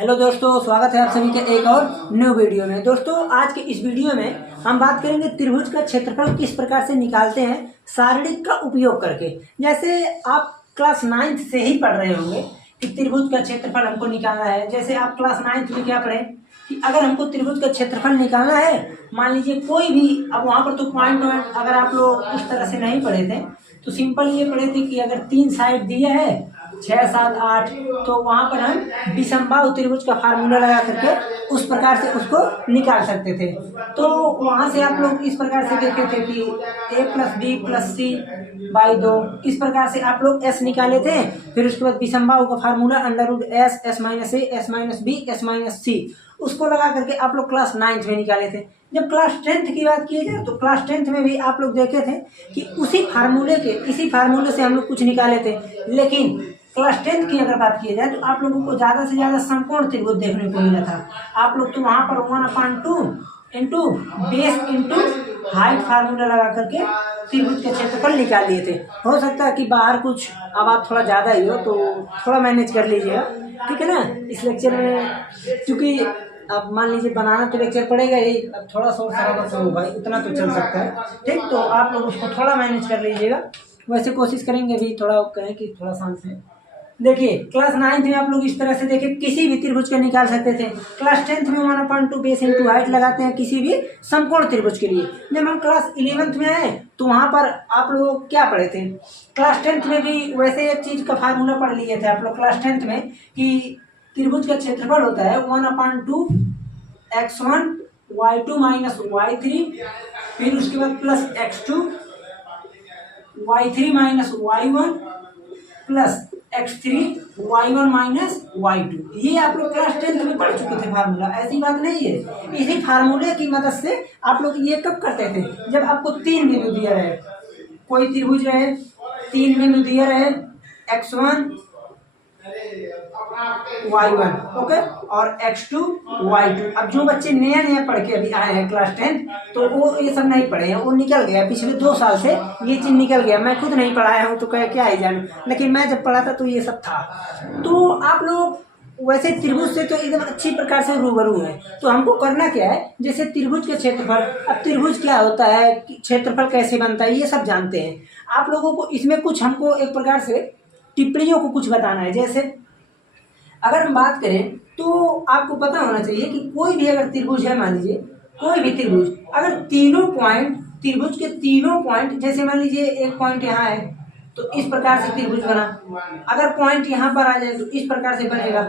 Hello दोस्तों, स्वागत है आप सभी के एक और न्यू वीडियो में। दोस्तों, आज के इस वीडियो में हम बात करेंगे त्रिभुज का क्षेत्रफल किस प्रकार से निकालते हैं सारणिक का उपयोग करके। जैसे आप क्लास 9th से ही पढ़ रहे होंगे कि त्रिभुज का क्षेत्रफल हमको निकालना है। जैसे आप क्लास 9th में क्या पढ़े कि अगर हमको त्रिभुज का क्षेत्रफल निकालना है, मान लीजिए कोई भी, अब वहाँ पर तो पॉइंट अगर आप लोग उस तरह से नहीं पढ़े थे तो सिंपल ये पढ़े थे कि अगर 3 साइड दिया है 6, 7, 8, तो वहाँ पर हम विषमबाहु त्रिभुज का फार्मूला लगा करके उस प्रकार से उसको निकाल सकते थे। तो वहाँ से आप लोग इस प्रकार से देखे थे कि a + b + c/2, इस प्रकार से आप लोग s निकाले थे। फिर उसके बाद विषमबाहु का formula √s, s - a, s - b, s - c, उसको लगा करके आप लोग क्लास 9th में निकाले थे। जब क्लास 10th की बात की जाए तो क्लास 10th में भी आप लोग देखे थे कि इसी फार्मूले से हम लोग कुछ निकाले थे। लेकिन क्लास 10th की अगर बात की जाए तो आप लोगों को ज़्यादा से ज़्यादा समकोण त्रिभुज देखने को मिला था। आप लोग तो वहाँ पर 1/2 into base into height formula लगा करके त्रिभुज का क्षेत्रफल निकाल लिए थे। हो सकता है कि बाहर कुछ आवाज़ थोड़ा ज़्यादा ही हो तो थोड़ा मैनेज कर लीजिएगा, ठीक है ना। इस लेक्चर में क्योंकि अब मान लीजिए बनाना तो लेक्चर पड़ेगा ही, अब थोड़ा शोर शराबा तो होगा, इतना तो चल सकता है, ठीक। तो आप लोग उसको थोड़ा मैनेज कर लीजिएगा। वैसे कोशिश करेंगे भी थोड़ा कहें कि थोड़ा शांत से। देखिए, क्लास 9th में आप लोग इस तरह से देखिए किसी भी त्रिभुज का निकाल सकते थे। क्लास 10th में 1/2 बेस इंटू हाइट लगाते हैं किसी भी समकोण त्रिभुज के लिए। जब हम क्लास 11th में आए तो वहाँ पर आप लोग क्या पढ़े थे, क्लास 10th में भी वैसे एक चीज का फार्मूला पढ़ लिए थे आप लोग क्लास 10th में कि त्रिभुज का क्षेत्रफल होता है 1/2 x1 y2 - y3, फिर उसके बाद plus x2 y3 - y1 plus x3 y1 - y2। ये आप लोग क्लास 10th में पढ़ चुके थे फार्मूला, ऐसी बात नहीं है। इसी फार्मूले की मदद से आप लोग ये कब करते थे, जब आपको 3 बिंदु दिया रहे, कोई त्रिभुज रहे, 3 बिंदु दिया रहे, x1 y1 ओके और x2 y2। अब जो बच्चे नया नया पढ़ के अभी आए हैं क्लास 10th, तो वो ये सब नहीं पढ़े हैं, वो निकल गया पिछले 2 साल से, ये चीज निकल गया। मैं खुद नहीं पढ़ाया हूँ तो क्या ही जानूं, लेकिन मैं जब पढ़ा था तो ये सब था। तो आप लोग वैसे त्रिभुज से तो एकदम अच्छी प्रकार से रूबरू है। तो हमको करना क्या है, जैसे त्रिभुज के क्षेत्रफल, अब त्रिभुज क्या होता है, क्षेत्रफल कैसे बनता है, ये सब जानते हैं। आप लोगों को इसमें कुछ हमको एक प्रकार से टिप्पणियों को कुछ बताना है। जैसे अगर हम बात करें तो आपको पता होना चाहिए कि कोई भी अगर त्रिभुज है, मान लीजिए कोई भी त्रिभुज, अगर तीनों पॉइंट, त्रिभुज के तीनों पॉइंट, जैसे मान लीजिए एक पॉइंट यहाँ है तो इस प्रकार से त्रिभुज बना, अगर पॉइंट यहाँ पर आ जाए तो इस प्रकार से बनेगा।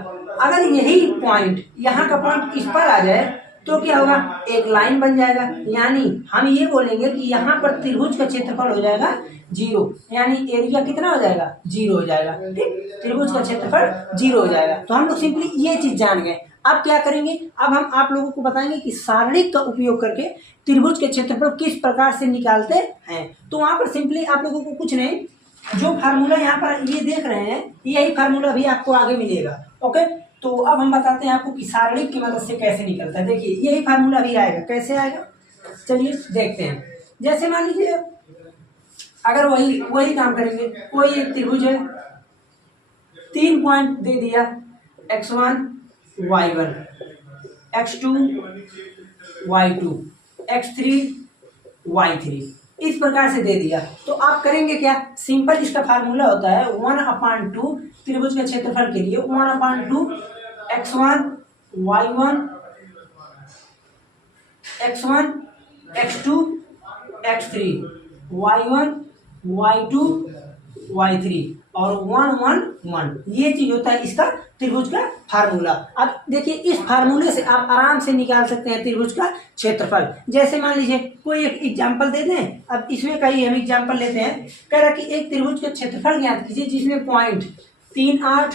अगर यही पॉइंट, यहाँ का पॉइंट इस पर आ जाए तो क्या होगा, एक लाइन बन जाएगा। यानी हम ये बोलेंगे कि यहाँ पर त्रिभुज का क्षेत्रफल हो जाएगा 0, यानी एरिया कितना हो जाएगा, 0 हो जाएगा, ठीक। त्रिभुज का क्षेत्रफल 0 हो जाएगा। तो हम लोग सिंपली ये चीज जान गए। अब क्या करेंगे, अब हम आप लोगों को बताएंगे कि सारणिक का उपयोग करके त्रिभुज के क्षेत्रफल किस प्रकार से निकालते हैं। तो वहां पर सिंपली आप लोगों को कुछ नहीं, जो फार्मूला यहाँ पर ये देख रहे हैं, यही फार्मूला भी आपको आगे मिलेगा, ओके। तो अब हम बताते हैं आपको कि सारणिक की मदद से कैसे निकलता है। देखिए, यही फार्मूला भी आएगा, कैसे आएगा चलिए देखते हैं। जैसे मान लीजिए अगर वही काम करेंगे, कोई एक त्रिभुज है, 3 पॉइंट दे दिया, x1 y1, x2 y2, x3 y3, इस प्रकार से दे दिया। तो आप करेंगे क्या, सिंपल इसका फार्मूला होता है 1/2 त्रिभुज के क्षेत्रफल के लिए 1/2 x1 y1 x1 x2 x3 y1 y2 y3 और 1 1 1, ये चीज होता है इसका त्रिभुज का फार्मूला। अब देखिए, इस फार्मूले से आप आराम से निकाल सकते हैं त्रिभुज का क्षेत्रफल। जैसे मान लीजिए कोई एक एग्जांपल दे दें, अब इसमें का ही हम एग्जांपल लेते हैं। कह रहा कि एक त्रिभुज का क्षेत्रफल ज्ञात कीजिए जिसमें पॉइंट 3 8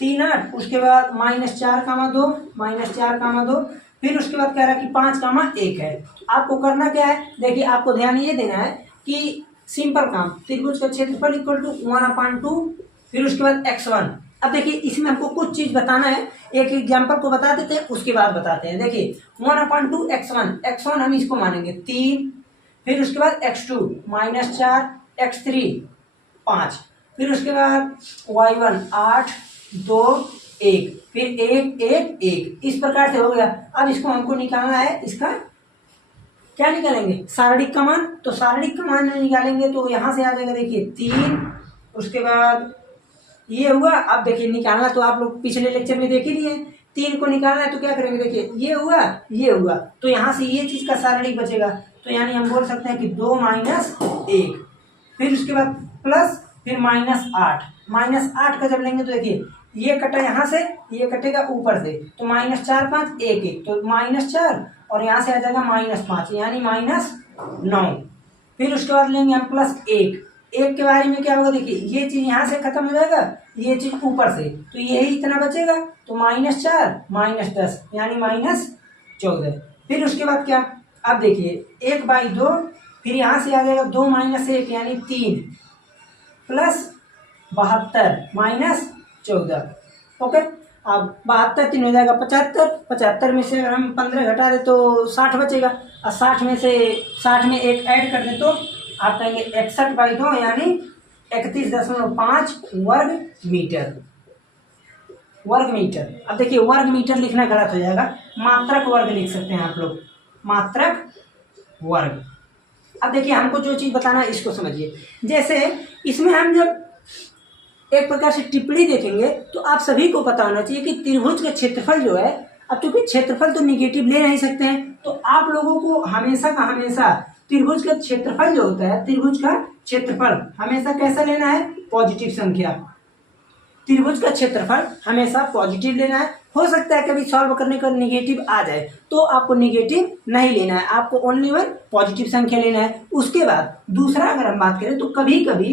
3 8, उसके बाद -4,2 -4,2, फिर उसके बाद कह रहा कि 5,1 है। आपको करना क्या है, देखिए आपको ध्यान ये देना है कि सिंपल काम, त्रिभुज का क्षेत्रफल इक्वल टू 1/2, फिर उसके बाद x1। अब देखिए इसमें हमको कुछ चीज बताना है, एक एग्जांपल को बता देते हैं, उसके बाद बताते हैं। देखिए 1/2 x1 हम इसको मानेंगे 3, फिर उसके बाद x2 -4, x3 5, फिर उसके बाद y1 8 2 1, फिर 1 1 1, इस प्रकार से हो गया। अब इसको हमको निकालना है, इसका क्या निकालेंगे, सारणिक का मान। तो सारणिक का मान निकालेंगे तो यहाँ से आ जाएगा, देखिए 3, उसके बाद ये हुआ। अब देखिए निकालना तो आप लोग पिछले लेक्चर में देख ही लिए, 3 को निकालना है तो क्या करेंगे, देखिए ये हुआ ये हुआ, तो यहाँ से ये चीज का सारणिक बचेगा। तो यानी हम बोल सकते हैं कि 2 माइनस 1, फिर उसके बाद प्लस, फिर -8। -8 का जब लेंगे तो देखिए ये कटा यहाँ से, ये कटेगा ऊपर से, तो -4 5 1 1, तो -4 और यहाँ से आ जाएगा -5, यानी -9। फिर उसके बाद लेंगे हम +1। 1 के बारे में क्या होगा, देखिए ये चीज यहाँ से खत्म हो जाएगा, ये चीज ऊपर से, तो यही इतना बचेगा, तो -4 -10 यानी -14। फिर उसके बाद क्या, अब देखिए 1/2, फिर यहाँ से आ जाएगा 2 - 1 यानी 3, प्लस 72 - 14। ओके, अब 72 3 हो जाएगा 75, 75 में से अगर हम 15 घटा दें तो 60 बचेगा, और 60 में से 60 में 1 ऐड कर दें तो आप कहेंगे 61/2 यानी 31.5 वर्ग मीटर। वर्ग मीटर, अब देखिए वर्ग मीटर लिखना गलत हो जाएगा, मात्रक वर्ग लिख सकते हैं आप लोग, मात्रक वर्ग। अब देखिए हमको जो चीज बताना है इसको समझिए। जैसे इसमें हम जब एक प्रकार से टिप्पणी देखेंगे तो आप सभी को पता होना चाहिए कि त्रिभुज का क्षेत्रफल जो है, अब क्योंकि क्षेत्रफल तो निगेटिव ले नहीं सकते हैं, तो आप लोगों को हमेशा का हमेशा त्रिभुज का क्षेत्रफल जो होता है, त्रिभुज का क्षेत्रफल हमेशा कैसा लेना है, पॉजिटिव संख्या। त्रिभुज का क्षेत्रफल हमेशा पॉजिटिव लेना है। हो सकता है कभी सॉल्व करने का निगेटिव आ जाए, तो आपको निगेटिव नहीं लेना है, आपको ओनली वन पॉजिटिव संख्या लेना है। उसके बाद दूसरा अगर हम बात करें तो कभी कभी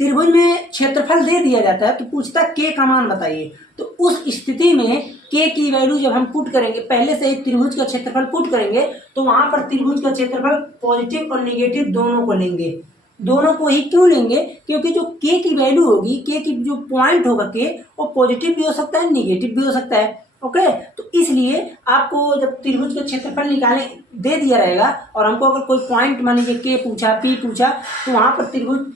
त्रिभुज में क्षेत्रफल दे दिया जाता है तो पूछता है के का मान बताइए। तो उस स्थिति में के की वैल्यू जब हम पुट करेंगे, पहले से ही त्रिभुज का क्षेत्रफल पुट करेंगे, तो वहां पर त्रिभुज का क्षेत्रफल पॉजिटिव और नेगेटिव दोनों को लेंगे। दोनों को ही क्यों लेंगे, क्योंकि जो के की वैल्यू होगी, के की जो पॉइंट होगा के, वो पॉजिटिव भी हो सकता है नेगेटिव भी हो सकता है। ओके, तो इसलिए आपको जब त्रिभुज का क्षेत्रफल निकालने दे दिया रहेगा और हमको अगर कोई पॉइंट मान लीजिए के पूछा, पी पूछा, तो वहां पर त्रिभुज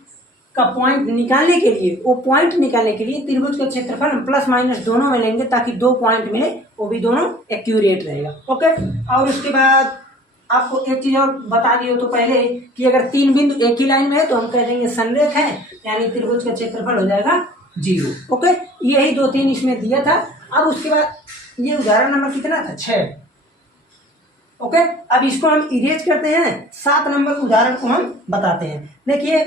का पॉइंट निकालने के लिए, वो पॉइंट निकालने के लिए त्रिभुज का क्षेत्रफल हम प्लस माइनस दोनों में लेंगे ताकि 2 पॉइंट मिले, वो भी दोनों एक्यूरेट रहेगा। ओके, और उसके बाद आपको एक चीज और बता दी हो तो पहले कि अगर 3 बिंदु एक ही लाइन में है तो हम कह देंगे संरेख है, यानी त्रिभुज का क्षेत्रफल हो जाएगा 0। ओके, यही 2-3 इसमें दिया था। अब उसके बाद ये उदाहरण नंबर कितना था, 6। ओके, अब इसको हम इरेज करते हैं, 7 नंबर उदाहरण को हम बताते हैं। देखिए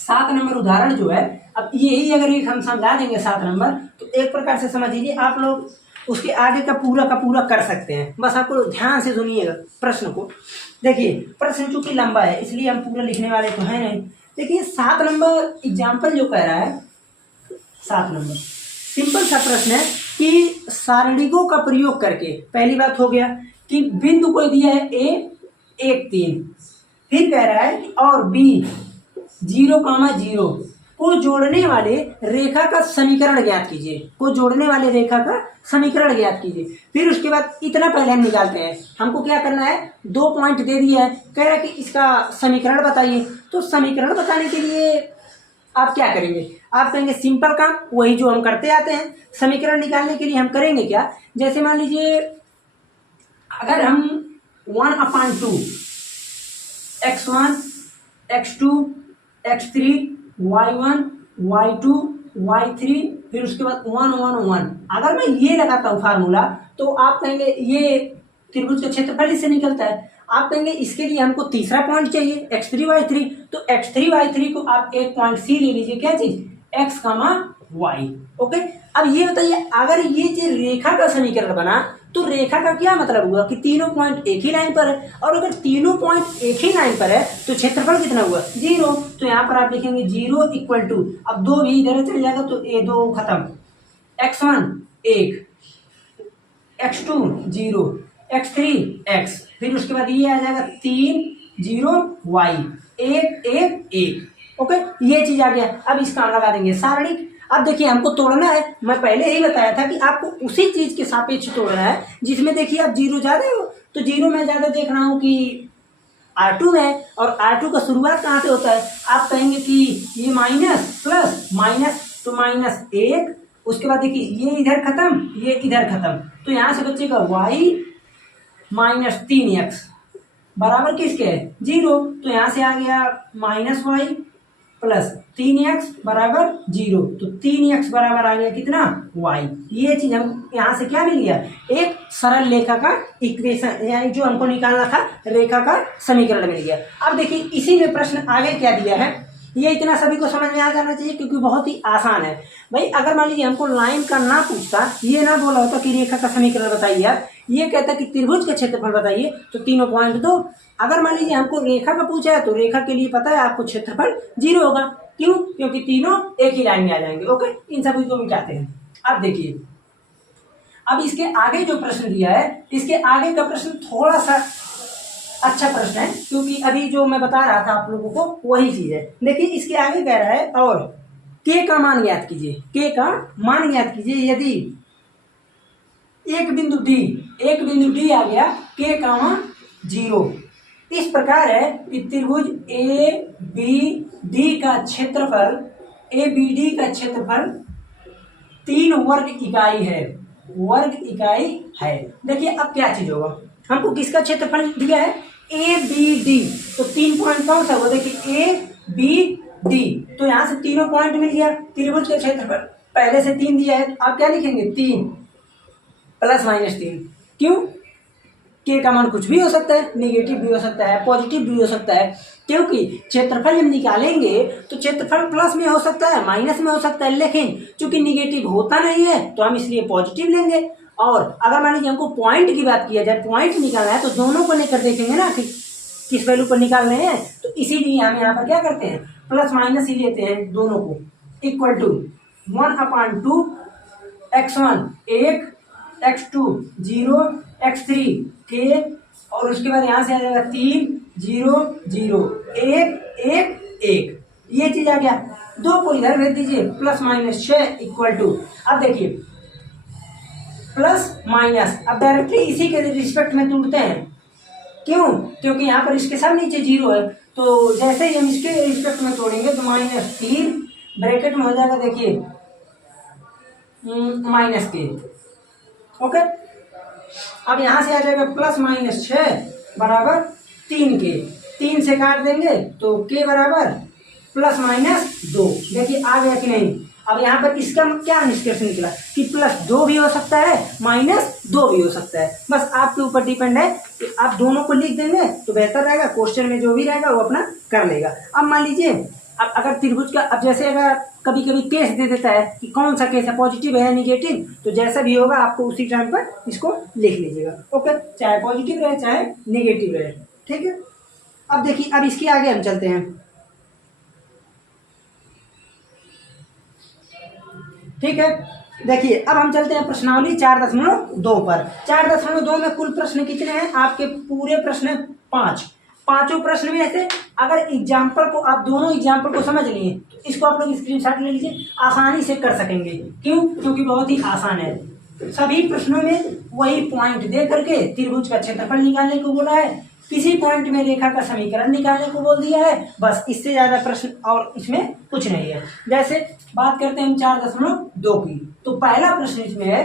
7 नंबर उदाहरण जो है, अब यही अगर एक हम समझा देंगे 7 नंबर, तो एक प्रकार से समझ लीजिए आप लोग उसके आगे का पूरा कर सकते हैं। बस आपको ध्यान से सुनिएगा प्रश्न को। देखिए प्रश्न चूंकि लंबा है इसलिए हम पूरा लिखने वाले तो है नहीं। देखिए 7 नंबर एग्जाम्पल जो कह रहा है, 7 नंबर सिंपल सा प्रश्न है कि सारणिकों का प्रयोग करके, पहली बात हो गया कि बिंदु को दिया है ए 1 3, फिर कह रहा है कि और बी 0,0 को जोड़ने वाले रेखा का समीकरण ज्ञात कीजिए, को जोड़ने वाले रेखा का समीकरण ज्ञात कीजिए। फिर उसके बाद इतना पहले हम निकालते हैं, हमको क्या करना है, 2 पॉइंट दे दिया है, कह रहा है कि इसका समीकरण बताइए। तो समीकरण बताने के लिए आप क्या करेंगे, आप कहेंगे सिंपल काम, वही जो हम करते आते हैं। समीकरण निकालने के लिए हम करेंगे क्या, जैसे मान लीजिए अगर हम 1/2 x1 x2 x3 y1 y2 y3 फिर उसके बाद 1 1 1, अगर मैं ये लगाता हूँ फार्मूला, तो आप कहेंगे ये त्रिभुज का क्षेत्रफल इससे निकलता है। आप कहेंगे इसके लिए हमको तीसरा पॉइंट चाहिए x3 y3, तो x3 y3 को आप एक पॉइंट सी ले लीजिए, क्या चीज, x, y। ओके, अब ये बताइए अगर ये चीज रेखा का समीकरण बना तो रेखा का क्या मतलब हुआ कि तीनों पॉइंट एक ही लाइन पर है, और अगर तीनों पॉइंट एक ही लाइन पर है तो क्षेत्रफल कितना हुआ, 0। तो यहाँ पर आप लिखेंगे 0 इक्वल टू, अब 2 भी इधर चल जाएगा तो ये 2 खत्म, x1 1, x2 0, x3 x, फिर उसके बाद ये आ जाएगा 3 0 y 1 1 1। ओके, ये चीज आ गया। अब इसका लगा देंगे सारणिक। अब देखिए हमको तोड़ना है, मैं पहले ही बताया था कि आपको उसी चीज के सापेक्ष तोड़ना है जिसमें देखिए आप 0 ज्यादा हो, तो 0 में ज्यादा देख रहा हूं कि R2 है, और R2 का शुरुआत कहाँ से होता है, आप कहेंगे कि ये माइनस प्लस माइनस, तो -1 उसके बाद देखिए ये इधर खत्म, ये इधर खत्म, तो यहाँ से बचेगा y माइनस 3x बराबर किसके है 0। तो यहाँ से आ गया -y प्लस 3x बराबर 0, तो 3x बराबर आ गया कितना y। ये चीज हम यहाँ से क्या मिल गया, एक सरल रेखा का इक्वेशन, यानी जो हमको निकालना था रेखा का समीकरण मिल गया। अब देखिए इसी में प्रश्न आगे क्या दिया है, ये इतना सभी को समझ में आ जाना चाहिए क्योंकि बहुत ही आसान है भाई। अगर मान लीजिए हमको लाइन का ना पूछता, ये ना बोला होता कि रेखा का समीकरण बताइए आप, ये कहता कि त्रिभुज का क्षेत्रफल बताइए, तो तीनों पॉइंट दो। अगर मान लीजिए हमको रेखा का पूछा है तो रेखा के लिए पता है आपको क्षेत्रफल 0 होगा, क्यों, क्योंकि तीनों एक ही लाइन में आ जाएंगे। ओके, इन सभी को मिटाते हैं। अब देखिए अब इसके आगे जो प्रश्न दिया है, इसके आगे का प्रश्न थोड़ा सा अच्छा प्रश्न है, क्योंकि अभी जो मैं बता रहा था आप लोगों को वही चीज है। देखिए इसके आगे कह रहा है और k का मान ज्ञात कीजिए, k का मान ज्ञात कीजिए यदि एक बिंदु D आ गया, k का मान 0। इस प्रकार है कि त्रिभुज ABD का क्षेत्रफल 3 वर्ग इकाई है। देखिए अब क्या चीज होगा, हमको किसका क्षेत्रफल दिया है ABD, तो 3 पॉइंट कौन सा होगा, देखिए ABD, तो यहाँ से तीनों पॉइंट मिल गया। त्रिभुज का क्षेत्रफल पहले से 3 दिया है, तो आप क्या लिखेंगे 3 प्लस माइनस 3, क्यों, k का मान कुछ भी हो सकता है, निगेटिव भी हो सकता है, पॉजिटिव भी हो सकता है, क्योंकि क्षेत्रफल जब निकालेंगे तो क्षेत्रफल प्लस में हो सकता है, माइनस में हो सकता है, लेकिन चूंकि निगेटिव होता नहीं है तो हम इसलिए पॉजिटिव लेंगे। और अगर मान लीजिए हमको पॉइंट की बात किया जाए, पॉइंट निकालना है तो दोनों को लेकर देखेंगे ना कि किस वैल्यू पर निकाल रहे हैं, तो इसीलिए हम यहाँ पर क्या करते हैं प्लस माइनस ही लेते हैं दोनों को। Equal to 1/2 x1 1, x2 0, x3 k, और उसके बाद यहाँ से आ जाएगा 3 0 0 1 1 1, ये चीज आ गया। 2 को इधर भेज दीजिए, प्लस माइनस 6 इक्वल टू, अब देखिए प्लस माइनस अब डायरेक्टली इसी के रिस्पेक्ट में तोड़ते हैं, क्यों, क्योंकि यहाँ पर इसके सब नीचे 0 है, तो जैसे ही हम इसके रिस्पेक्ट में तोड़ेंगे तो -3 ब्रैकेट में हो जाएगा, देखिए -k। ओके, अब यहाँ से आ जाएगा प्लस माइनस 6 बराबर 3k, 3 से काट देंगे तो k बराबर प्लस माइनस 2। देखिए आ गया कि नहीं। अब यहाँ पर इसका क्या निष्कर्ष निकला कि +2 भी हो सकता है, -2 भी हो सकता है, बस आपके ऊपर डिपेंड है कि आप दोनों को लिख देंगे तो बेहतर रहेगा, क्वेश्चन में जो भी रहेगा वो अपना कर लेगा। अब मान लीजिए अब अगर त्रिभुज का, अब जैसे अगर कभी कभी केस दे देता है कि कौन सा केस है, पॉजिटिव है या निगेटिव, तो जैसा भी होगा आपको उसी टाइम पर इसको लिख लीजिएगा। ओके, चाहे पॉजिटिव रहे चाहे निगेटिव रहे, ठीक है। अब देखिए अब इसके आगे हम चलते हैं, ठीक है। देखिए अब हम चलते हैं प्रश्नावली 4.2 पर। 4.2 में कुल प्रश्न कितने हैं आपके, पूरे प्रश्न 5, पांचों प्रश्न में ऐसे अगर एग्जाम्पल को आप दोनों एग्जाम्पल को समझ लिए तो इसको आप लोग स्क्रीनशॉट ले लीजिए, आसानी से कर सकेंगे। क्यों, क्योंकि बहुत ही आसान है। सभी प्रश्नों में वही पॉइंट दे करके त्रिभुज का क्षेत्रफल निकालने को बोला है, किसी पॉइंट में रेखा का समीकरण निकालने को बोल दिया है, बस इससे ज्यादा प्रश्न और इसमें कुछ नहीं है। जैसे बात करते हैं हम 4.2 की, तो पहला प्रश्न इसमें है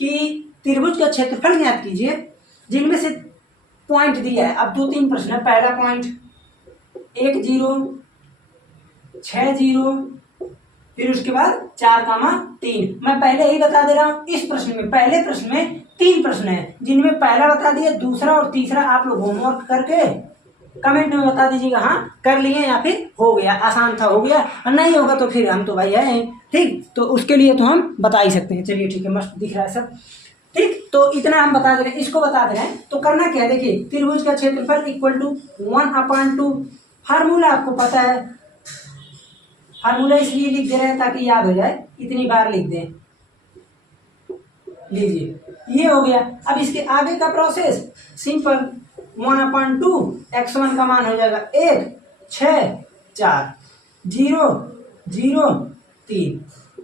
कि त्रिभुज का क्षेत्रफल ज्ञात कीजिए जिनमें से पॉइंट दिया है। अब 2-3 प्रश्न है। पहला पॉइंट 1 0 6 0, फिर उसके बाद 4,3। मैं पहले ही बता दे रहा हूं, इस प्रश्न में पहले प्रश्न में 3 प्रश्न है, जिनमें पहला बता दिया, दूसरा और तीसरा आप लोग होमवर्क करके कमेंट में बता दीजिएगा हाँ कर लिए या फिर हो गया, आसान था हो गया, और नहीं होगा तो फिर हम तो भाई है ठीक, तो उसके लिए तो हम बता ही सकते हैं। चलिए ठीक है, मस्त दिख रहा है सब ठीक। तो इतना हम बता दे रहे हैं, इसको बता दे रहे हैं। तो करना क्या है, देखिए त्रिभुज का क्षेत्रफल इक्वल टू 1/2, फार्मूला आपको पता है, फार्मूला इसलिए लिख दे रहे हैं ताकि याद हो जाए, इतनी बार लिख दें। लीजिए ये हो गया। अब इसके आगे का प्रोसेस सिंपल, 1/2 x1 का मान हो जाएगा 1 6 4 0 0 3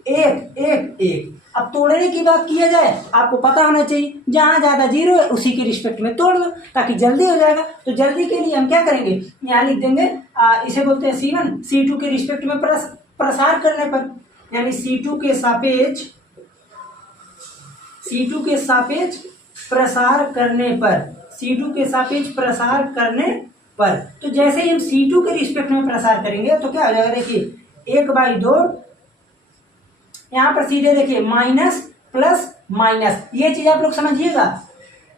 1 1 1। अब तोड़ने की बात किया जाए, आपको पता होना चाहिए जहां ज्यादा 0 है उसी के रिस्पेक्ट में तोड़ दो ताकि जल्दी हो जाएगा। तो जल्दी के लिए हम क्या करेंगे, यहाँ लिख देंगे इसे बोलते हैं C1, C2 के रिस्पेक्ट में प्रसार करने पर, यानी C2 के सापेक्ष C2 के सापेक्ष प्रसार करने पर, C2 के सापेक्ष प्रसार करने पर, तो जैसे ही हम C2 के रिस्पेक्ट में प्रसार करेंगे तो क्या हो जाएगा, देखिए 1/2, यहाँ पर सीधे देखिए माइनस प्लस माइनस, ये चीज आप लोग समझिएगा।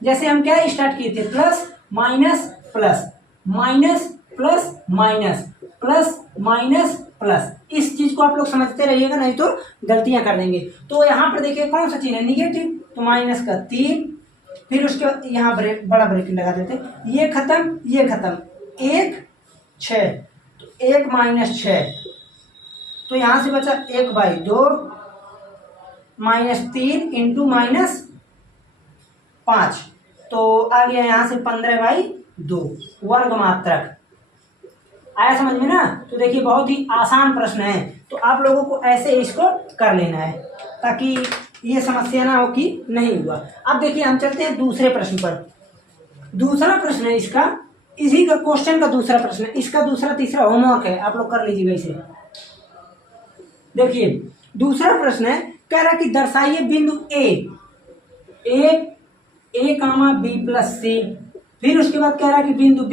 जैसे हम क्या स्टार्ट किए थे, plus minus plus, minus plus minus, plus minus plus, इस चीज को आप लोग समझते रहिएगा, नहीं तो गलतियां कर देंगे। तो यहाँ पर देखिए कौन सा चीज है, निगेटिव, तो माइनस का 3, फिर उसके बाद यहाँ ब्रेक, बड़ा ब्रेक लगा देते, ये खत्म, ये खत्म, 1 6, तो 1 माइनस 6, तो यहाँ से बचा 1/2 -3 इंटू -5, तो आ गया यहाँ से 15/2 वर्ग मात्रक। आया समझ में ना। तो देखिए बहुत ही आसान प्रश्न है, तो आप लोगों को ऐसे इसको कर लेना है ताकि ये समस्या ना हो कि नहीं हुआ। अब देखिए हम चलते हैं दूसरे प्रश्न पर। दूसरा प्रश्न है इसका, इसी का क्वेश्चन का दूसरा प्रश्न है, इसका दूसरा तीसरा होमवर्क है, आप लोग कर लीजिएगा इसे। देखिए दूसरा प्रश्न है, कह रहा कि दर्शाइए बिंदु ए कामा बी प्लस सी, फिर उसके बाद कह रहा कि बिंदु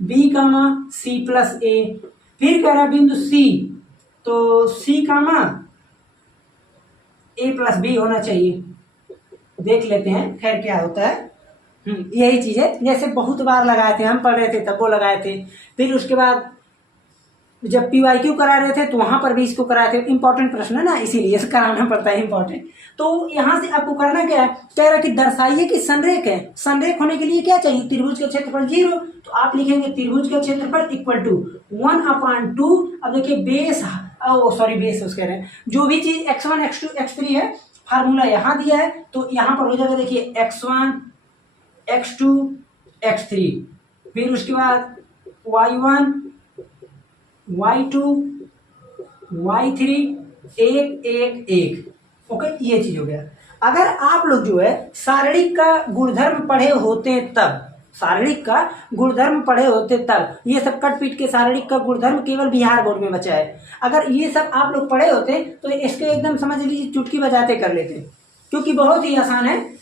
बी कामा सी प्लस ए, फिर कह रहा बिंदु सी, तो सी कामा ए प्लस बी होना चाहिए। देख लेते हैं खैर क्या होता है। यही चीज है, जैसे बहुत बार लगाए थे, हम पढ़ रहे थे तब वो लगाए थे, फिर उसके बाद जब PYQ करा रहे थे तो वहां पर भी इसको कराए थे। इंपॉर्टेंट प्रश्न है ना, इसीलिए इसको कराना पड़ता है, इंपॉर्टेंट। तो यहाँ से आपको करना क्या है, कह रहा है कि दर्शाइए कि संरेख है, संरेख होने के लिए क्या चाहिए, त्रिभुज का क्षेत्रफल 0, तो आप लिखेंगे त्रिभुज का क्षेत्रफल इक्वल टू 1/2। अब देखिए बेस बेस कह रहे हैं, जो भी चीज x1 x2 x3 है, फार्मूला यहाँ दिया है, तो यहाँ पर हो जाएगा देखिए x1 x2 x3, फिर उसके बाद y1 y2 y3 1 1 1। ओके, ये चीज हो गया। अगर आप लोग जो है शारीरिक का गुणधर्म पढ़े होते तब, शारीरिक का गुणधर्म पढ़े होते तब, ये सब कट पीट के शारीरिक का गुणधर्म केवल बिहार बोर्ड में बचा है। अगर ये सब आप लोग पढ़े होते तो इसके एकदम समझ लीजिए चुटकी बजाते कर लेते, क्योंकि बहुत ही आसान है,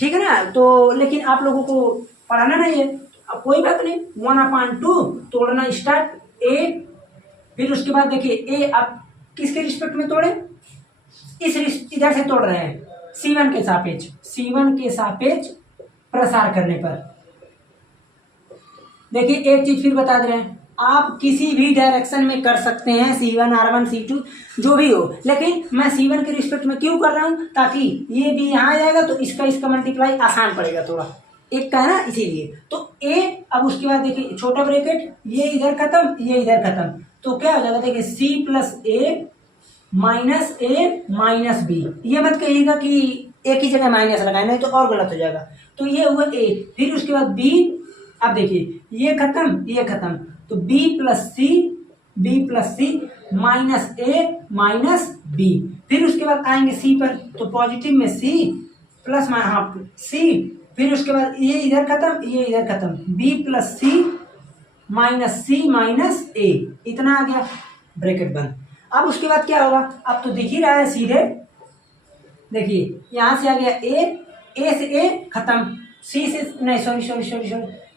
ठीक है ना। तो लेकिन आप लोगों को पढ़ाना नहीं है, अब कोई बात नहीं, 1/2 तोड़ना स्टार्ट, ए, फिर उसके बाद देखिए ए आप किसके रिस्पेक्ट में तोड़े, इधर से तोड़ रहे हैं, C1 के सापेक्ष, C1 के सापेक्ष प्रसार करने पर। देखिए एक चीज फिर बता दे रहे हैं, आप किसी भी डायरेक्शन में कर सकते हैं, C1 R1 C2 जो भी हो, लेकिन मैं C1 के रिस्पेक्ट में क्यों कर रहा हूं, ताकि ये भी यहाँ आ जाएगा तो इसका मल्टीप्लाई आसान पड़ेगा थोड़ा, एक का है ना, इसीलिए। तो ए, अब उसके बाद देखिए छोटा ब्रैकेट, ये इधर खत्म, ये इधर खत्म, तो क्या हो जाएगा देखिए C प्लस ए माइनस बी। ये मत कहिएगा कि एक ही जगह माइनस लगाए, नहीं तो और गलत हो जाएगा। तो ये हुआ ए, फिर उसके बाद बी, अब देखिए ये खत्म ये खत्म, तो बी प्लस सी माइनस ए माइनस बी, फिर उसके बाद आएंगे सी पर, तो पॉजिटिव में सी प्लस सी, फिर उसके बाद ये इधर खत्म ये इधर खत्म, बी प्लस सी माइनस ए, इतना आ गया, ब्रैकेट बंद। अब उसके बाद क्या होगा, अब तो दिख ही रहा है सीधे, देखिए यहां से आ गया ए से ए खत्म, सी से नहीं सॉरी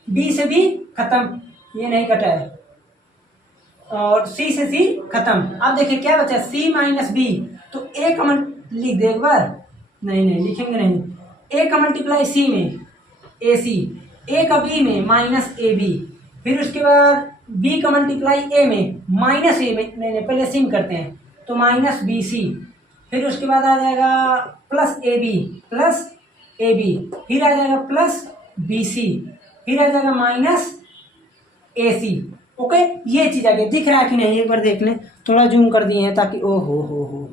बी से बी खत्म, ये नहीं कटा है, और सी से सी खत्म। अब देखिए क्या बचा, सी माइनस बी, तो ए का लिख दे एक बार, नहीं लिखेंगे नहीं, ए का मल्टीप्लाई सी में ए सी, ए का बी में माइनस ए बी, फिर उसके बाद बी का मल्टीप्लाई ए में माइनस ए में, नहीं पहले सिम करते हैं, तो माइनस बी सी, फिर उसके बाद आ जाएगा प्लस ए बी, फिर आ जाएगा प्लस बी सी, फिर आ जाएगा माइनस ए सी। ओके, ये चीज आ गई, दिख रहा है कि नहीं, एक बार देख लें, थोड़ा जूम कर दिए हैं ताकि ओ हो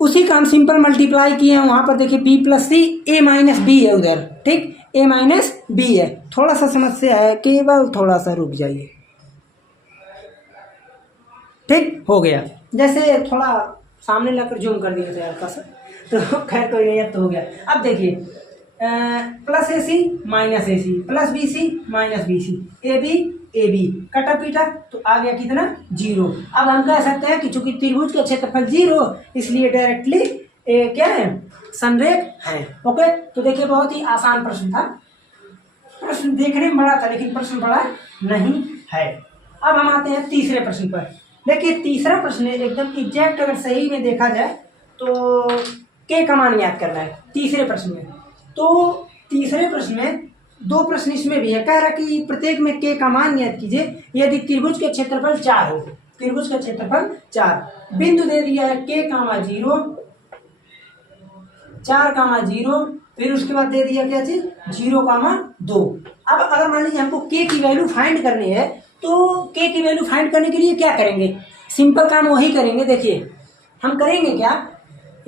उसी का हम सिंपल मल्टीप्लाई किए हैं, वहां पर देखिए बी प्लस सी, ए माइनस बी है उधर, ठीक, ए माइनस बी है, थोड़ा सा समस्या है, केवल थोड़ा सा रुक जाइए, ठीक हो गया। जैसे थोड़ा सामने लाकर जूम कर दिया था हल्का सा, तो खैर कोई नहीं, अब तो हो गया। अब देखिए plus a c minus a c, plus b c minus b c, a b कटा पीटा, तो आ गया कितना 0। अब हम कह सकते हैं कि चूंकि त्रिभुज का क्षेत्रफल 0, इसलिए डायरेक्टली क्या है, संरेख है। ओके, तो देखिए बहुत ही आसान प्रश्न था, प्रश्न देखने में बड़ा था लेकिन प्रश्न बड़ा नहीं है। अब हम आते हैं तीसरे प्रश्न पर। देखिए तीसरा प्रश्न एकदम एग्जैक्ट अगर सही में देखा जाए तो के का मान याद करना है तीसरे प्रश्न में। तो तीसरे प्रश्न में दो प्रश्न इसमें भी है, कह रहा कि प्रत्येक में के का मान याद कीजिए यदि त्रिभुज के क्षेत्रफल 4 हो। त्रिभुज का क्षेत्रफल 4, बिंदु दे दिया है के कामा 0, 4 कामा 0, फिर उसके बाद दे दिया क्या चीज 0 कामा 2। अब अगर मान लीजिए हमको के की वैल्यू फाइंड करनी है तो के की वैल्यू फाइंड करने के लिए क्या करेंगे, सिंपल काम वही करेंगे। देखिए हम करेंगे क्या,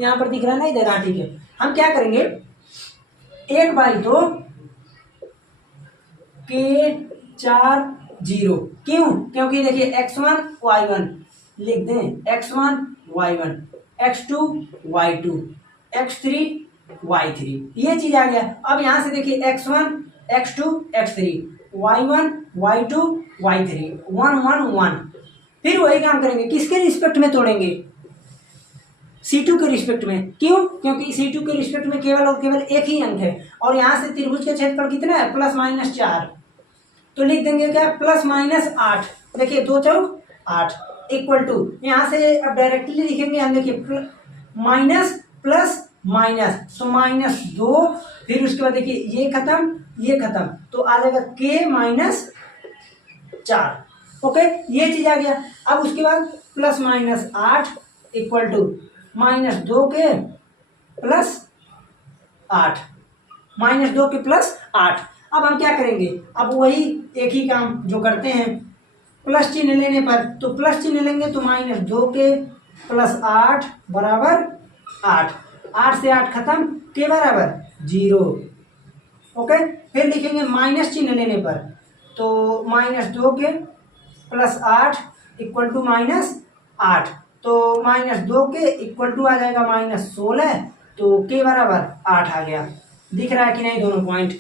यहाँ पर दिख रहा नहीं दे रहा, ठीक है, हम क्या करेंगे 1/2 के 4 0। क्यों, क्योंकि देखिए x1 y1 लिख दें, x1 y1, x2 y2, x3 y3, ये चीज आ गया। अब यहां से देखिए x1 x2 x3, y1 y2 y3, 1 1 1। फिर वही काम करेंगे, किसके रिस्पेक्ट में तोड़ेंगे, C2 के रिस्पेक्ट में। क्यों, क्योंकि C2 के रिस्पेक्ट में केवल और केवल एक ही अंक है और यहाँ से त्रिभुज का क्षेत्रफल कितना है +-4, तो लिख देंगे क्या +-8। देखिए 2 चौक 8 इक्वल टू, यहाँ से अब डायरेक्टली लिखेंगे हम, देखिए माइनस प्लस माइनस, तो -2, फिर उसके बाद देखिए ये खत्म ये खत्म, तो आ जाएगा k-4। ओके, ये चीज आ गया। अब उसके बाद +-8 इक्वल टू -2 के +8, -2 के +8। अब हम क्या करेंगे, अब वही एक ही काम जो करते हैं, प्लस चिन्ह लेने पर, तो प्लस चिन्ह लेंगे तो -2 के +8 बराबर 8, 8 से 8 खत्म, के बराबर 0। ओके, फिर लिखेंगे माइनस चिन्ह लेने पर, तो -2 के +8 इक्वल टू -8, तो -2 के इक्वल टू आ जाएगा -16, तो के बराबर 8 आ गया। दिख रहा है कि नहीं दोनों पॉइंट,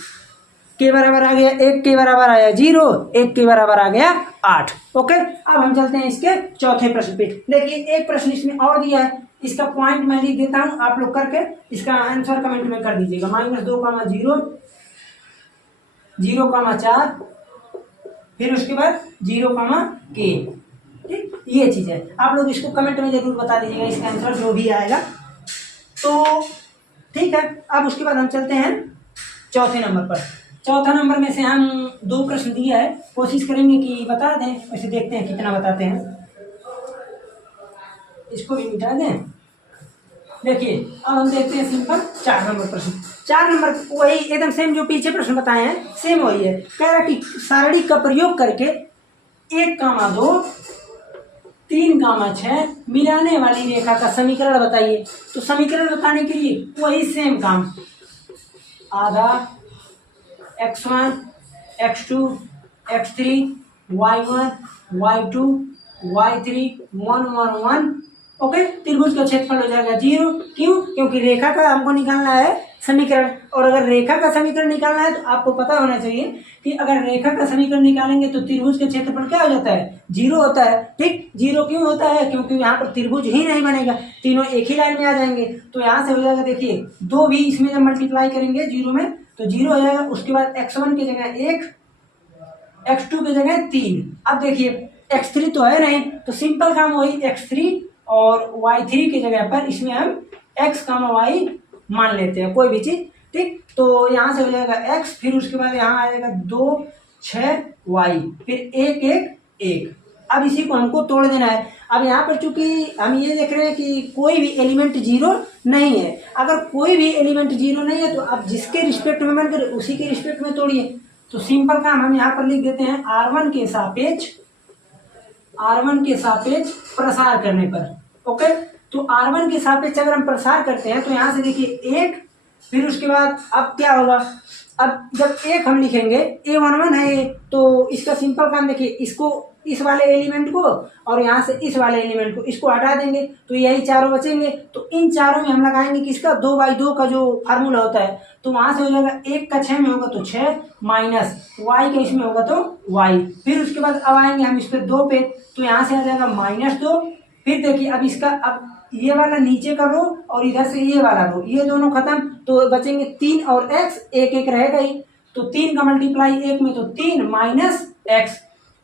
के बराबर आ गया, एक के बराबर आया 0, एक के बराबर आ गया 8। ओके, अब हम चलते हैं इसके चौथे प्रश्न पे। देखिए एक प्रश्न इसमें और दिया है, इसका पॉइंट मैं लिख देता हूं, आप लोग करके इसका आंसर कमेंट में कर दीजिएगा। -2, 0, 0, 4, फिर उसके बाद 0, k। ठीक, ये चीज है, आप लोग इसको कमेंट में जरूर बता दीजिएगा इसका आंसर जो भी आएगा। तो ठीक है, अब उसके बाद हम चलते हैं चौथे नंबर पर। चौथा नंबर में से हम 2 प्रश्न दिया है, कोशिश करेंगे कि बता दें, वैसे देखते हैं कितना बताते हैं। इसको भी मिटा दें। देखिए अब हम देखते हैं सिंपल 4 नंबर प्रश्न। 4 नंबर वही एकदम सेम जो पीछे प्रश्न बताए हैं, सेम वही है। कह रहा कि सारणी का प्रयोग करके 1, 2, 3, 6 मिलाने वाली रेखा का समीकरण बताइए। तो समीकरण बताने के लिए वही सेम काम, आधा x1 x2 x3 y1 y2 y3 1 1 1। Okay, त्रिभुज का क्षेत्रफल हो जाएगा 0। क्यों, क्योंकि रेखा का हमको निकालना है समीकरण, और अगर रेखा का समीकरण निकालना है तो आपको पता होना चाहिए कि अगर रेखा का समीकरण निकालेंगे तो त्रिभुज का क्षेत्रफल क्या हो जाता है, 0 होता है। ठीक, 0 क्यों होता है, क्योंकि यहाँ पर त्रिभुज ही नहीं बनेगा, तीनों एक ही लाइन में आ जाएंगे। तो यहाँ से हो जाएगा, देखिए 2 भी इसमें जब मल्टीप्लाई करेंगे 0 में तो 0 हो जाएगा। उसके बाद x1 की जगह 1, x2 की जगह 3। अब देखिए x3 तो है नहीं, तो सिंपल काम वही x3 और y3 की जगह पर इसमें हम x, y मान लेते हैं कोई भी चीज। ठीक, तो यहाँ से हो जाएगा x, फिर उसके बाद यहाँ आ जाएगा 2 6 y, फिर 1 1 1। अब इसी को हमको तोड़ देना है। अब यहाँ पर चूंकि हम ये देख रहे हैं कि कोई भी एलिमेंट 0 नहीं है, अगर कोई भी एलिमेंट 0 नहीं है तो आप जिसके रिस्पेक्ट में मन करे उसी के रिस्पेक्ट में तोड़िए। तो सिंपल काम हम यहाँ पर लिख देते हैं r1 के सापेक्ष प्रसार करने पर। ओके, तो r1 के सापेक्ष अगर हम प्रसार करते हैं तो यहाँ से देखिए 1, फिर उसके बाद अब क्या होगा, अब जब 1 हम लिखेंगे, a11 है ये, तो इसका सिंपल काम देखिए, इसको इस वाले एलिमेंट को और यहाँ से इस वाले एलिमेंट को इसको हटा देंगे तो यही चारों बचेंगे। तो इन चारों में हम लगाएंगे किसका, 2/2 का जो फार्मूला होता है, तो वहां से हो जाएगा 1 का 6 में होगा तो 6 माइनस y का इसमें होगा तो y। फिर उसके बाद अब आएंगे हम इस पे 2 पे, तो यहाँ से आ जाएगा -2। फिर देखिए अब इसका, अब ये वाला नीचे का रो और इधर से ये वाला रो, ये दोनों खत्म, तो बचेंगे 3 और x, एक एक रहेगा ही, तो 3 का मल्टीप्लाई 1 में तो 3 माइनस x।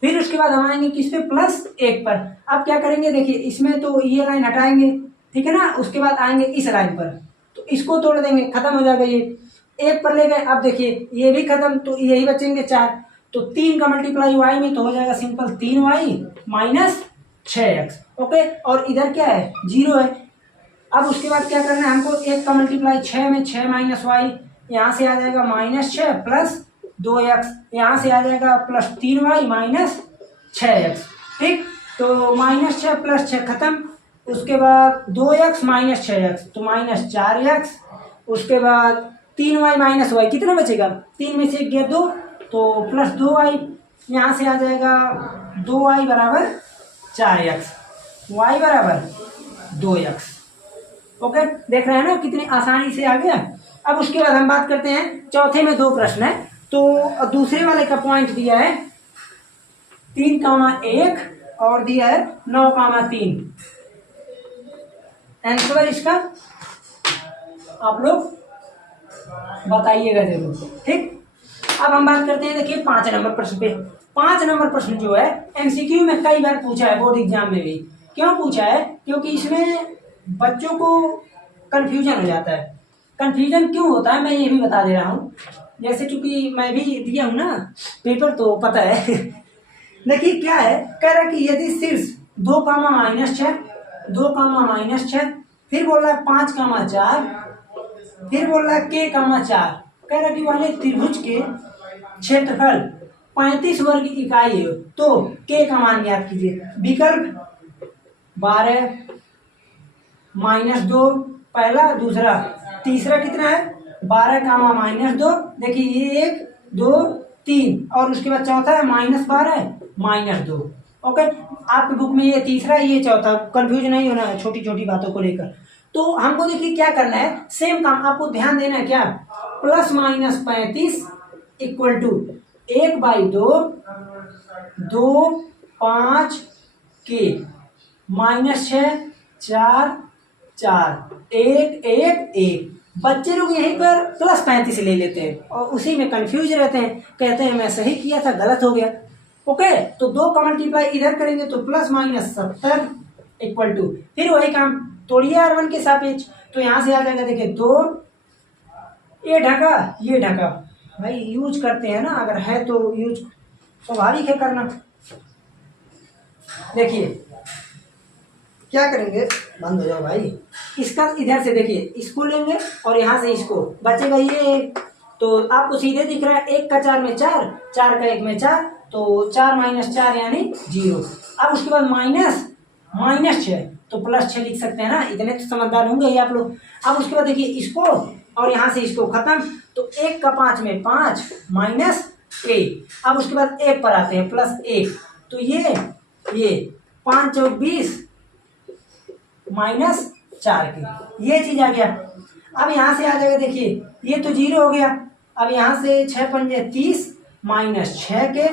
फिर उसके बाद हम आएंगे किस पे, प्लस 1 पर। अब क्या करेंगे, देखिए इसमें तो ये लाइन हटाएंगे, ठीक है ना, उसके बाद आएंगे इस लाइन पर, तो इसको तोड़ देंगे, खत्म हो जाएगा ये, 1 पर ले गए। अब देखिए ये भी खत्म, तो यही बचेंगे 4, तो 3 का मल्टीप्लाई y में तो हो जाएगा simple 3y minus 6x। Okay, और इधर क्या है, 0 है। अब उसके बाद क्या करना है हमको, 1 का मल्टीप्लाई 6 में 6 माइनस वाई, यहाँ से आ जाएगा माइनस 6 प्लस 2x, यहाँ से आ जाएगा प्लस 3y माइनस 6x। ठीक, तो माइनस 6 प्लस 6 खत्म, उसके बाद 2x माइनस 6x तो माइनस 4x, उसके बाद 3y माइनस वाई, कितना बचेगा, 3 में से 1 गया 2, तो प्लस 2y, यहाँ से आ जाएगा 2y बराबर 4x, y बराबर 2x। ओके, देख रहे हैं ना कितनी आसानी से आ गया। अब उसके बाद हम बात करते हैं, चौथे में 2 प्रश्न है, तो दूसरे वाले का पॉइंट दिया है 3,1 और दिया है 9,3। आंसर इसका आप लोग बताइएगा जरूर। ठीक, अब हम बात करते हैं, देखिए 5 नंबर प्रश्न पे। 5 नंबर प्रश्न जो है एमसीक्यू में कई बार पूछा है, बोर्ड एग्जाम में भी। क्यों पूछा है, क्योंकि इसमें बच्चों को कंफ्यूजन हो जाता है। कंफ्यूजन क्यों होता है मैं ये भी बता दे रहा हूँ, जैसे चूंकि मैं भी दिया हूँ ना पेपर, तो पता है। देखिए क्या है, कह रहा है कि यदि शीर्ष 2 कामा माइनस 6, 2 कामा माइनस 6, फिर बोल रहा है 5 कामा 4, फिर बोल रहा है k कामा 4, कह रहा है कि वाले त्रिभुज के क्षेत्रफल 35 वर्ग इकाई है, तो k का मान ज्ञात कीजिए। विकल्प 12 माइनस 2 पहला, दूसरा, तीसरा कितना है 12 कामा माइनस 2, देखिए ये 1 2 3, और उसके बाद चौथा है माइनस 12 माइनस 2। ओके, आपकी बुक में ये तीसरा है, ये चौथा, कंफ्यूज नहीं होना है छोटी छोटी बातों को लेकर। तो हमको देखिए क्या करना है, सेम काम आपको ध्यान देना है, क्या, प्लस माइनस 35 इक्वल टू 1/2 2 5 के माइनस 6 4 4 1 1 1। बच्चे लोग यहीं पर प्लस 35 ले लेते हैं और उसी में कंफ्यूज रहते हैं, कहते हैं मैं सही किया था गलत हो गया। ओके, तो 2 का मल्टीप्लाई इधर करेंगे तो प्लस माइनस 70 इक्वल टू, फिर वही काम तोड़िए R1 के सापेक्ष, तो यहाँ से आ जाएगा, देखिए 2, ये ढका ये ढका, भाई यूज करते हैं ना, अगर है तो यूज स्वाभाविक है करना। देखिए क्या करेंगे, बंद हो जाओ भाई, इसका इधर से देखिए इसको लेंगे और यहाँ से इसको, बचेगा ये, तो आपको सीधे दिख रहा है 1 का 4 में 4, 4 का 1 में 4, तो 4 माइनस 4 यानी 0। अब उसके बाद माइनस माइनस 6, तो प्लस 6 लिख सकते हैं ना, इतने तो समझदार होंगे ही आप लोग। अब उसके बाद देखिए इसको और यहाँ से इसको खत्म, तो 1 का 5 में 5 माइनस 1। अब उसके बाद 1 पर आते हैं प्लस 1, तो ये 5 चौक 20 माइनस 4 की, ये चीज आ गया। अब यहाँ से आ जाएगा, देखिए ये तो 0 हो गया। अब यहाँ से 6 पंजे 30 माइनस 6 के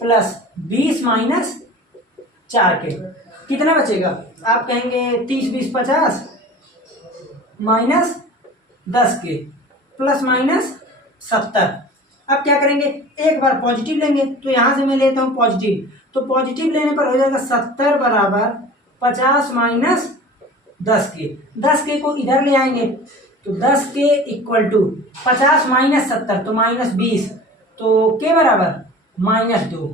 प्लस 20 माइनस 4 के, कितना बचेगा, आप कहेंगे 30 20 50 माइनस 10 के प्लस माइनस 70। अब क्या करेंगे, एक बार पॉजिटिव लेंगे, तो यहाँ से मैं लेता हूँ पॉजिटिव, तो पॉजिटिव लेने पर हो जाएगा 70 बराबर 50 माइनस 10 के। 10 के को इधर ले आएंगे, तो 10 के इक्वल टू 50 माइनस 70 तो माइनस 20, तो के बराबर माइनस 2,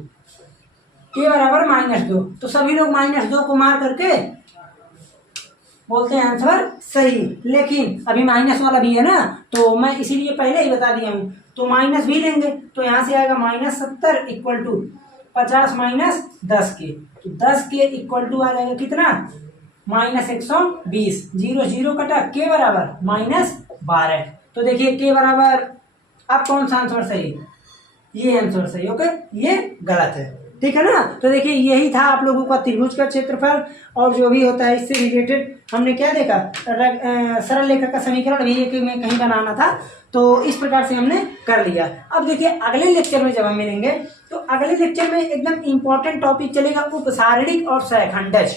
के बराबर माइनस 2। तो सभी लोग माइनस 2 को मार करके बोलते हैं आंसर सही, लेकिन अभी माइनस वाला भी है ना, तो मैं इसीलिए पहले ही बता दिया हूँ, तो माइनस भी लेंगे, तो यहाँ से आएगा माइनस 70 इक्वल टू 50 माइनस 10 के, तो 10 के इक्वल टू आ जाएगा कितना, माइनस 120, 0 0 कटा, के बराबर माइनस 12। तो देखिए के बराबर, अब कौन सा आंसर सही, ये आंसर सही। ओके, ये गलत है, ठीक है ना। तो देखिए यही था आप लोगों का त्रिभुज का क्षेत्रफल और जो भी होता है इससे रिलेटेड हमने क्या देखा, सरल रेखा का समीकरण भी एक में कहीं बनाना था, तो इस प्रकार से हमने कर लिया। अब देखिए अगले लेक्चर में जब हम मिलेंगे, तो अगले लेक्चर में एकदम इंपॉर्टेंट टॉपिक चलेगा उपसारणिक और सहखंडज।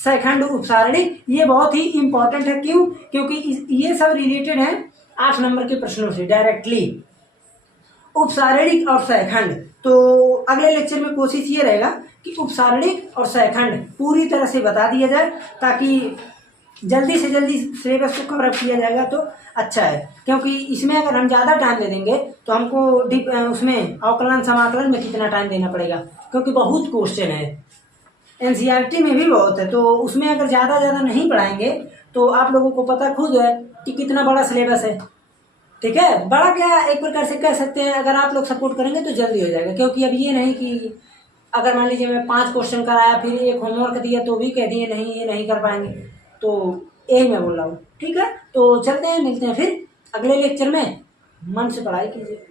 सैखंड उपसारणिक, ये बहुत ही इंपॉर्टेंट है। क्यों? क्योंकि ये सब रिलेटेड है 8 नंबर के प्रश्नों से डायरेक्टली, उपसारणिक और सैखंड। तो अगले लेक्चर में कोशिश ये रहेगा कि उपसारणिक और सैखंड पूरी तरह से बता दिया जाए, ताकि जल्दी से जल्दी सिलेबस को कवर अप किया जाएगा तो अच्छा है। क्योंकि इसमें अगर हम ज़्यादा टाइम दे देंगे तो हमको उसमें अवकलन समाकलन में कितना टाइम देना पड़ेगा, क्योंकि बहुत क्वेश्चन है, एनसीईआरटी में भी बहुत है। तो उसमें अगर ज़्यादा नहीं पढ़ाएंगे तो आप लोगों को पता खुद है कि कितना बड़ा सिलेबस है। ठीक है, बड़ा क्या एक प्रकार से कह सकते हैं, अगर आप लोग सपोर्ट करेंगे तो जल्दी हो जाएगा। क्योंकि अब ये नहीं कि अगर मान लीजिए मैं 5 क्वेश्चन कराया फिर एक होमवर्क दिया तो भी कह दिए नहीं ये नहीं कर पाएंगे, तो यही मैं बोल रहा हूँ। ठीक है, तो चलते हैं, मिलते हैं फिर अगले लेक्चर में। मन से पढ़ाई कीजिए।